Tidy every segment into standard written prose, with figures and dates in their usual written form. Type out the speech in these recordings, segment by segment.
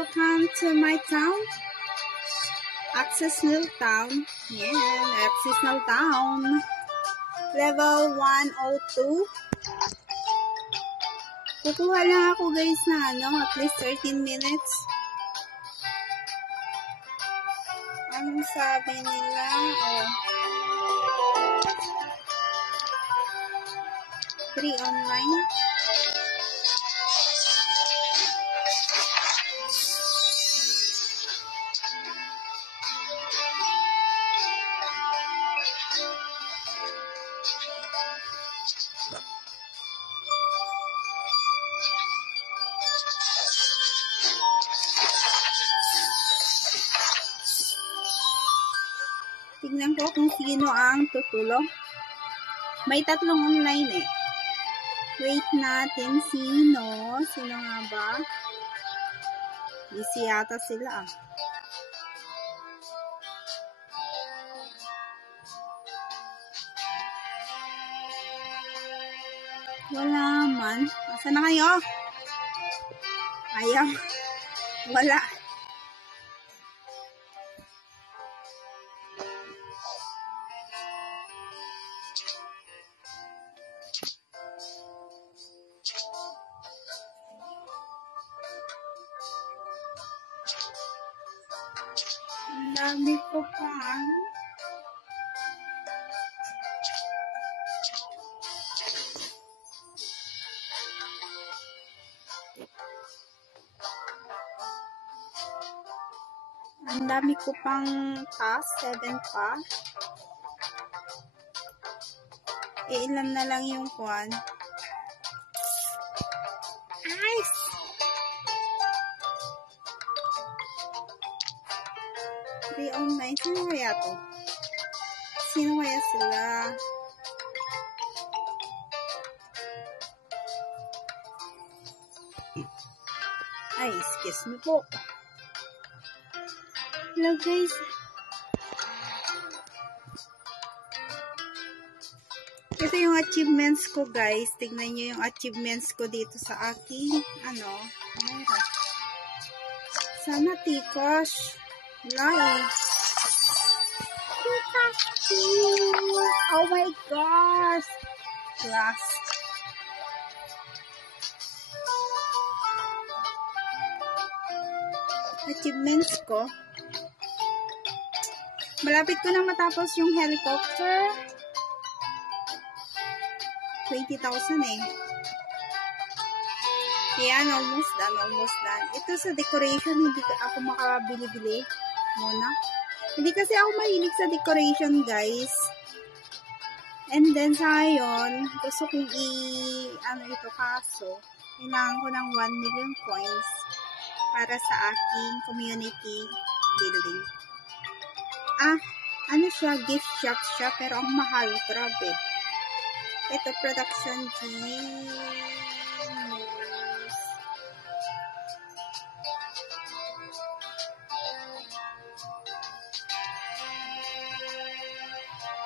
welcome to my town. Access New Town. Yan, Access New Town. Level 102. Kukuha lang ako guys na at least 13 minutes. Anong sabi nila? Free online. Tignan ko kung sino ang tutulong. May 3 online eh. Wait natin, sino? Sino nga ba? Busy yata sila ah. Wala man. Asa na kayo? Ayaw. Wala. Ang dami ko pa. Ang dami ko pang task, 7 pa. Ilan na lang yung kwan. Nice! Free online. Sino kaya to? Sino kaya sila? Ay, excuse me po. Hello guys. Ito yung achievements ko guys. Tignan nyo yung achievements ko dito sa aking sana Tikosh. Wala eh. Oh my gosh. Class. Achievements ko. Malapit ko na matapos yung helicopter. 20,000 eh. Yan, almost done. Ito sa decoration, hindi ako makabili-bili muna. Hindi kasi ako mahilig sa decoration, guys. And then, sa ngayon, gusto kong ito kaso, kailangan ko ng 1 million coins para sa aking community building. Siya, gift shop siya, pero ang mahal, grabe. Ito, production team.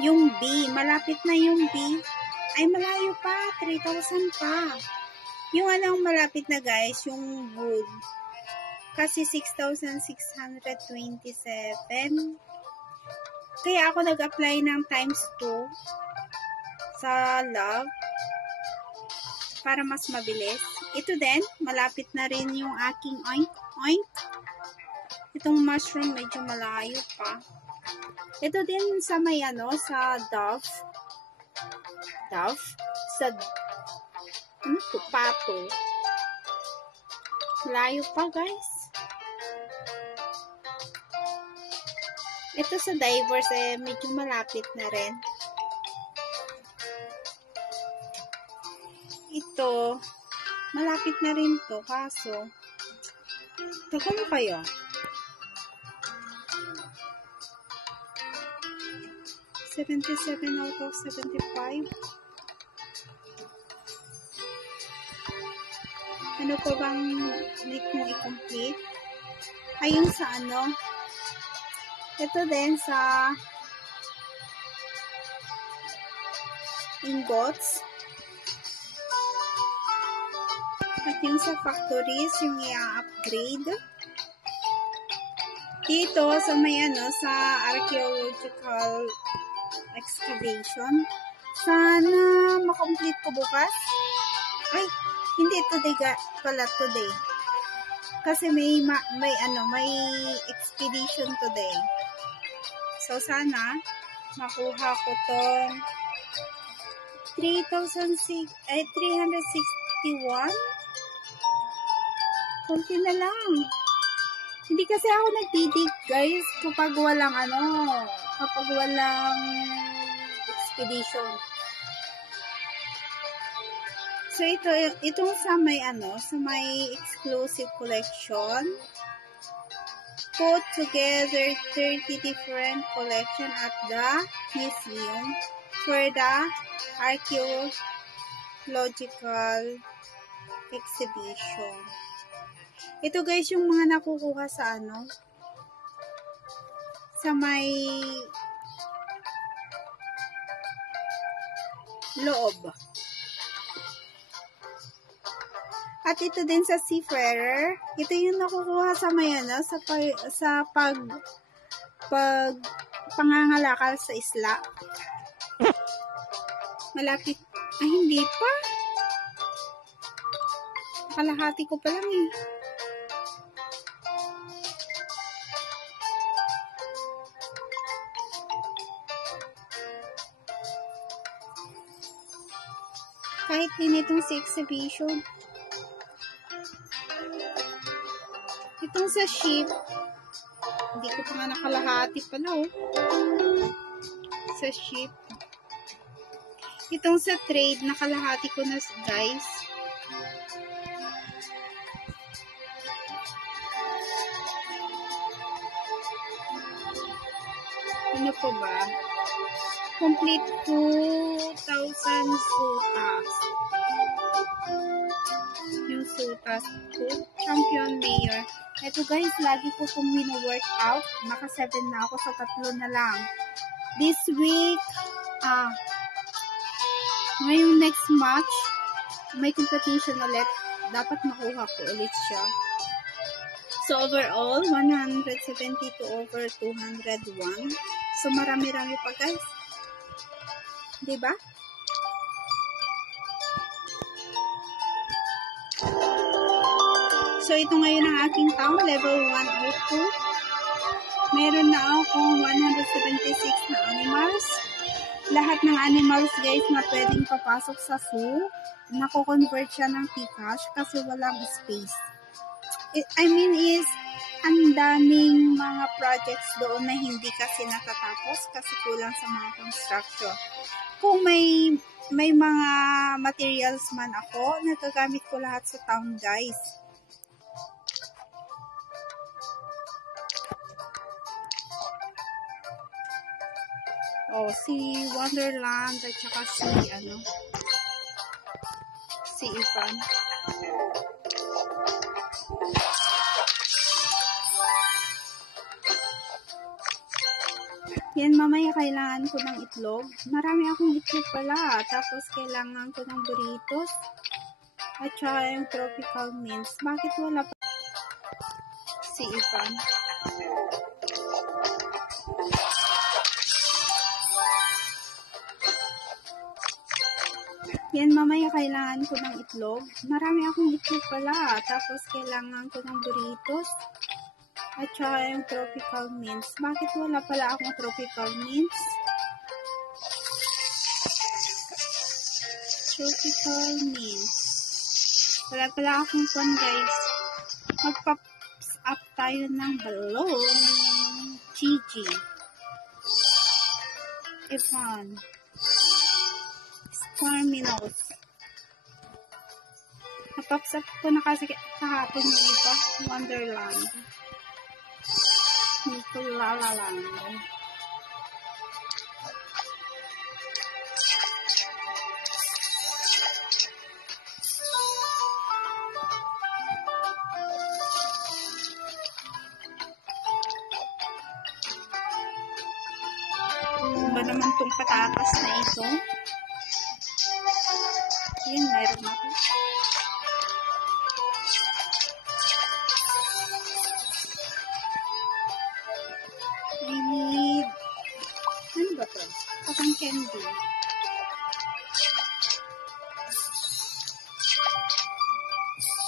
Yung B, malapit na yung B. Ay, malayo pa, 3,000 pa. Yung malapit na guys, yung wood. Kasi 6,627. Kaya ako nag-apply ng times 2 sa love para mas mabilis. Ito din, malapit na rin yung aking oink. Itong mushroom medyo malayo pa. Ito din sa may sa Dove. Sa pato. Malayo pa guys. Ito sa divers medyo malapit na rin. Ito, malapit na rin to, kaso taga mo kayo? $77 out of 75. Ano pa bang need mong i-complete? Ayun sa ito din sa ingots. At yung sa factories, yung i-upgrade. dito sa may sa archaeological excavation. Sana makomplete ko bukas. Ay, hindi today pala today. Kasi may expedition today. So sana makuha ko tong 361. Kunti na lang. Hindi kasi ako nagdidig, guys, kapag walang expedition. So itong sa may exclusive collection, put together 30 different collection at the museum for the archaeological exhibition. Ito guys yung mga nakukuha sa sa may loob. At ito din sa seafarer, ito yung nakukuha sa may sa pangangalakal sa isla. Malapit, ay hindi pa. Kalahati ko pa lang eh. Kahit din itong sa exhibition. Itong sa ship, hindi ko pa nga nakalahati pala sa ship. Itong sa trade, nakalahati ko na guys. Ano po ba? Complete 2,000 sutas. Yung sutas ko. Champion Mayor. Ito guys, lagi ko itong mino-workout. Naka 7 na ako, sa 3 na lang. This week, ngayong next match, may competition ulit. Dapat makuha ko ulit siya. So overall, 172 over 201. So marami-rami pa guys. Diba? So, ito ngayon ang aking town, level 102. Meron na akong 176 na animals. Lahat ng animals, guys, na pwedeng papasok sa zoo, nako-convert siya ng Pcash kasi walang space. Ang daming mga projects doon na hindi kasi natatapos kasi kulang sa mga construction. Kung may mga materials man ako, nagagamit ko lahat sa town, guys. Si Wonderland at saka si Ivan. Yan, mamaya kailangan ko ng itlog. Marami akong itlog pala. Tapos kailangan ko ng burritos at saka yung tropical mints. Bakit wala pa si Ivan? Yan, mamaya kailangan ko ng itlog. Marami akong itlog pala. Tapos kailangan ko ng burritos at saka yung tropical mints. Bakit wala pala akong tropical mints? Tropical mints. Wala pala akong fun, guys. Mag-pops up tayo ng balloon. Gigi. Ivan. Terminals. Napops up ko na kasi kahapon yung iba. Wonderland. Nicolalaland. Ba naman tong patatas na ito? Yan, mayroon ako. hindi.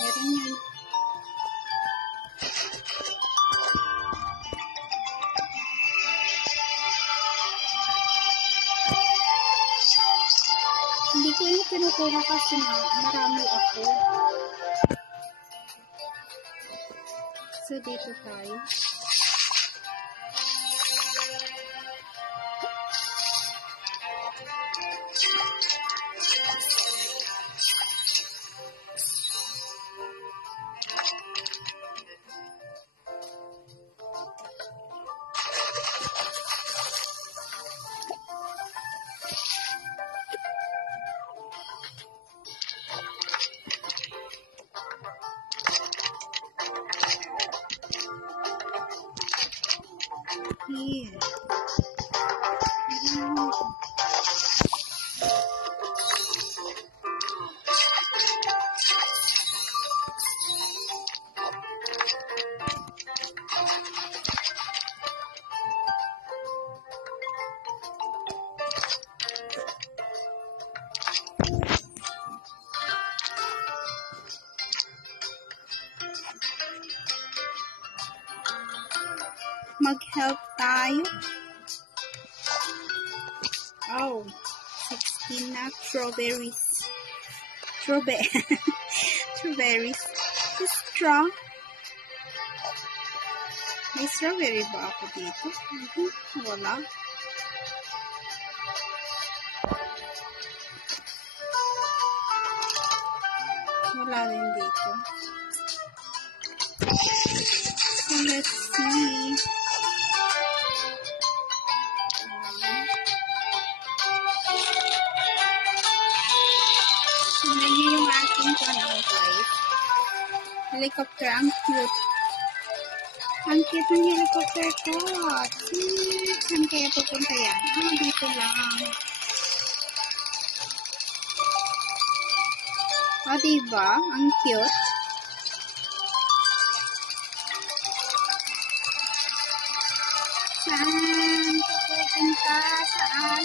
Meron yan. Hindi ko yung kinukuha kasi marami ako. So, dito tayo. Here. Mag-help tayo. Oh, 16 na strawberries. Strawberries. Straw. May strawberry ba ako dito? Wala. Wala rin dito. So, let's see. Tingnan niyo yung ating guys. Helicopter, ang cute. Ang cute ng helicopter ko. Saan kaya pupunta yan? Dito lang. O, diba? Ang cute. Saan pupunta? Saan?